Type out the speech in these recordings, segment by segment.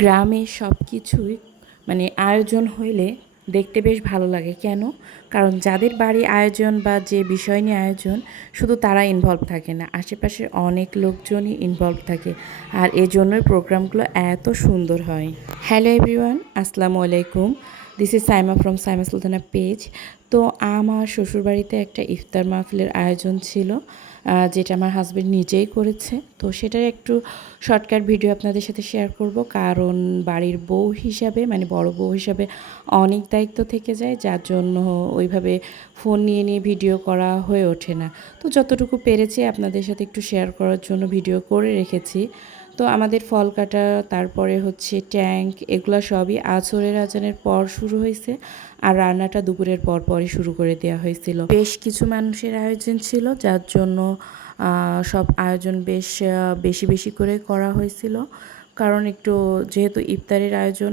গ্রামে সব কিছুই মানে আয়োজন হইলে দেখতে বেশ ভালো লাগে। কেন? কারণ যাদের বাড়ি আয়োজন বা যে বিষয় নিয়ে আয়োজন, শুধু তারা ইনভলভ থাকে না, আশেপাশের অনেক লোকজনই ইনভলভ থাকে। আর এজন্যই প্রোগ্রামগুলো এত সুন্দর হয়। হ্যালো এভরিওয়ান, আসসালামু আলাইকুম। This is Saima from Saima Sultana page. তো আমার শ্বশুরবাড়িতে একটা ইফতার মাহফিলের আয়োজন ছিল, যেটা আমার হাজব্যান্ড নিজেই করেছে। তো সেটার একটু শর্টকাট ভিডিও আপনাদের সাথে শেয়ার করব, কারণ বাড়ির বউ হিসাবে মানে বড় বউ হিসাবে অনেক দায়িত্ব থেকে যায়, যার জন্য ওইভাবে ফোন নিয়ে নিয়ে ভিডিও করা হয়ে ওঠে না। তো যতটুকু পেরেছি আপনাদের সাথে একটু শেয়ার করার জন্য ভিডিও করে রেখেছি। তো আমাদের ফল কাটা, তারপরে হচ্ছে ট্যাঙ্ক, এগুলো সবই আছরের আজানের পর শুরু হয়েছে, আর রান্নাটা দুপুরের পর পরই শুরু করে দেওয়া হয়েছিল। বেশ কিছু মানুষের আয়োজন ছিল, যার জন্য সব আয়োজন বেশ বেশি বেশি করে করা হয়েছিল। কারণ একটু যেহেতু ইফতারের আয়োজন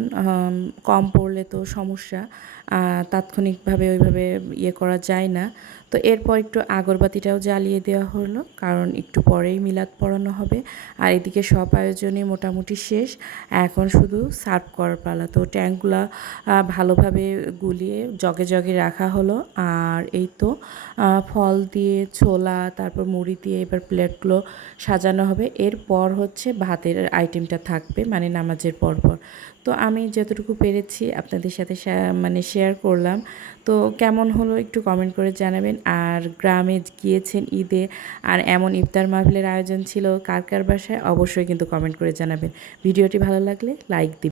কম পড়লে তো সমস্যা, তাৎক্ষণিকভাবে ওইভাবে ইয়ে করা যায় না। তো এরপর একটু আগরবাতিটাও জ্বালিয়ে দেওয়া হলো, কারণ একটু পরেই মিলাদ পড়ানো হবে। আর এদিকে সব আয়োজনই মোটামুটি শেষ, এখন শুধু সার্ভ করার পালা। তো ট্যাঙ্কগুলা ভালোভাবে গুলিয়ে জগে জগে রাখা হলো। আর এই তো ফল দিয়ে, ছোলা, তারপর মুড়ি দিয়ে এবার প্লেটগুলো সাজানো হবে। এরপর হচ্ছে ভাতের আইটেমটা থাকবে, মানে নামাজের পরপর। তো আমি যতটুকু পেরেছি আপনাদের সাথে মানে শেয়ার করলাম। তো কেমন হলো একটু কমেন্ট করে জানাবেন। আর গ্রামে গিয়েছেন ঈদে, আর এমন ইফতার মাহফিলের আয়োজন ছিল কার কার বাসায়, অবশ্যই কিন্তু কমেন্ট করে জানাবেন। ভিডিওটি ভালো লাগলে লাইক দিবেন।